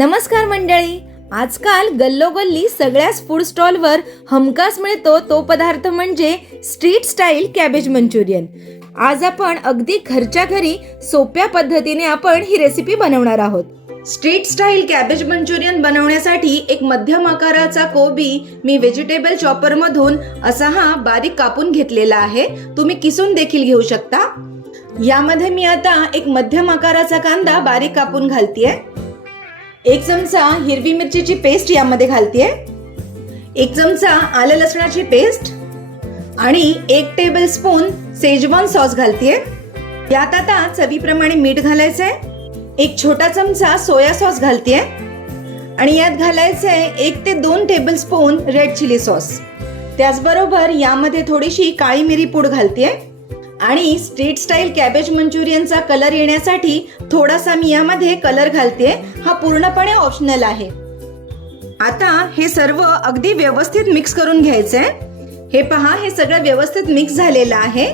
नमस्कार मंडळी, आजकाल गल्लोगल्ली सगळ्याच फूड स्टॉलवर हमखास मिळतो तो पदार्थ म्हणजे स्ट्रीट स्टाईल कॅबेज मंचुरियन। आज आपण अगदी घरच्या घरी सोप्या पद्धतीने आपण ही रेसिपी बनवणार आहोत। स्ट्रीट स्टाईल कॅबेज मंचुरियन बनवण्यासाठी एक मध्यम आकाराचा कोबी मी व्हेजिटेबल चॉपर मधून असा हा बारीक कापून घेतलेला आहे। तुम्ही किसून देखील घेऊ शकता। यामध्ये मी आता एक मध्यम आकाराचा कांदा बारीक कापून घालतीये। एक चमचा हिरवी मिरचीची पेस्ट यामध्ये घालतीये, एक चमचा आलं लसणाची पेस्ट आणि 1 टेबलस्पून शेजवान सॉस घालतीये। यात आता चवीप्रमाणे मीठ घालायचंय, एक छोटा चमचा सोया सॉस घालतीये आणि यात घालायचंय 1 ते 2 टेबलस्पून रेड चिली सॉस। त्याचबरोबर यामध्ये थोडीशी काळी मिरी पूड घालतीये आणि स्ट्रीट स्टाईल कॅबेज मंचुरियनचा कलर येण्यासाठी थोडासा मी यामध्ये कलर घालते। हा पूर्णपणे ऑप्शनल आहे। आता हे सर्व अगदी व्यवस्थित मिक्स करून घ्यायचंय। हे पहा, हे सगळं व्यवस्थित मिक्स झालेलं आहे।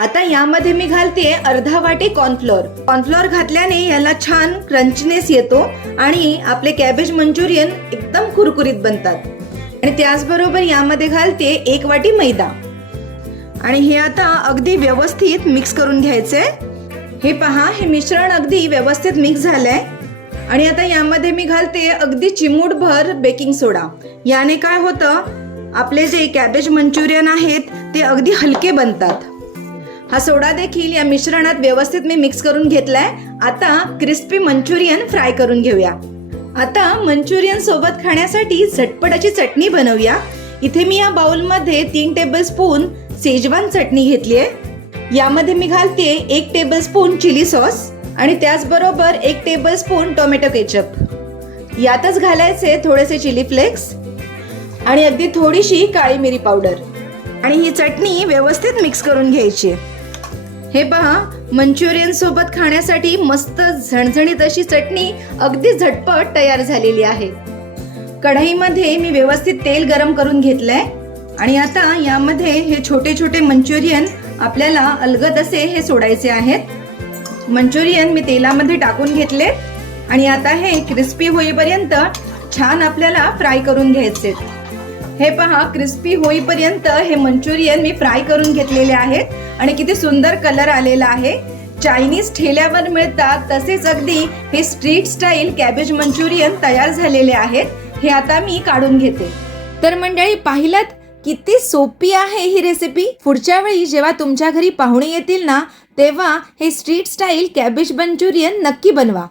आता यामध्ये मी घालते अर्धा वाटी कॉर्नफ्लोअर। कॉर्नफ्लोअर घातल्याने याला छान क्रंचनेस येतो आणि आपले कॅबेज मंचुरियन एकदम कुरकुरीत बनतात। आणि त्याचबरोबर यामध्ये घालते 1 वाटी मैदा आणि हे आता अगदी व्यवस्थित मिक्स करून घ्यायचंय। हे पहा, हे मिश्रण अगदी व्यवस्थित मिक्स झालंय आणि आता यामध्ये मी घालते अगदी चिमूटभर बेकिंग सोडा। याने काय होतं, आपले जे कॅबेज मंचुरियन आहेत ते अगदी हलके बनतात। हा सोडा देखील या मिश्रणात व्यवस्थित मी मिक्स करून घेतलाय। आता क्रिस्पी मंचुरियन फ्राय करून घेऊया। आता मंचुरियन सोबत खाण्यासाठी झटपट अशी चटणी बनवूया। इथे मी या बाउल मध्ये 3 टेबलस्पून शेजवान चटणी घेतली आहे। यामध्ये मी घालते 1 टेबलस्पून चिली सॉस आणि त्याचबरोबर 1 टेबलस्पून टोमॅटो केचप। यातच घालायचे थोडेसे चिली फ्लेक्स आणि अगदी थोडीशी काळी मिरी पावडर आणि ही चटणी व्यवस्थित मिक्स करून घ्यायची। हे पहा, मंचुरियन सोबत खाण्यासाठी मस्त झणझणीत अशी चटणी अगदी झटपट तयार झालेली आहे। कढईमध्ये मी व्यवस्थित तेल गरम करून घेतलंय आणि आता यामध्ये हे छोटे छोटे मंचुरियन आपल्याला अलगद असे हे सोडायचे आहेत। मंचुरियन मी तेलामध्ये टाकून घेतले आणि आता हे क्रिस्पी होईपर्यंत छान आपल्याला फ्राय करून घ्यायचे। हे पहा, क्रिस्पी होईपर्यंत हे मंचुरियन मी फ्राय करून घेतलेले आहेत आणि किती सुंदर कलर आलेला आहे। चायनीज ठेल्यावर मिळतात तसेच अगदी हे स्ट्रीट स्टाईल कॅबेज मंचुरियन तयार झालेले आहेत। हे आता मी काढून घेते। तर मंडळी, पाहिलात किती सोपी आहे ही रेसिपी। पुढच्या वेळी जेव्हा तुमच्या घरी पाहुणे येतील ना, तेव्हा हे स्ट्रीट स्टाईल कॅबेज मंचुरियन नक्की बनवा।